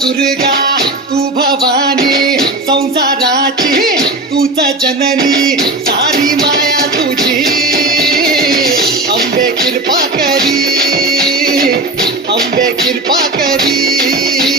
दुर्गा तू भवानी संसाराची तूच जननी सारी माया तुझी अंबे कृपा करी अंबे कृपा करी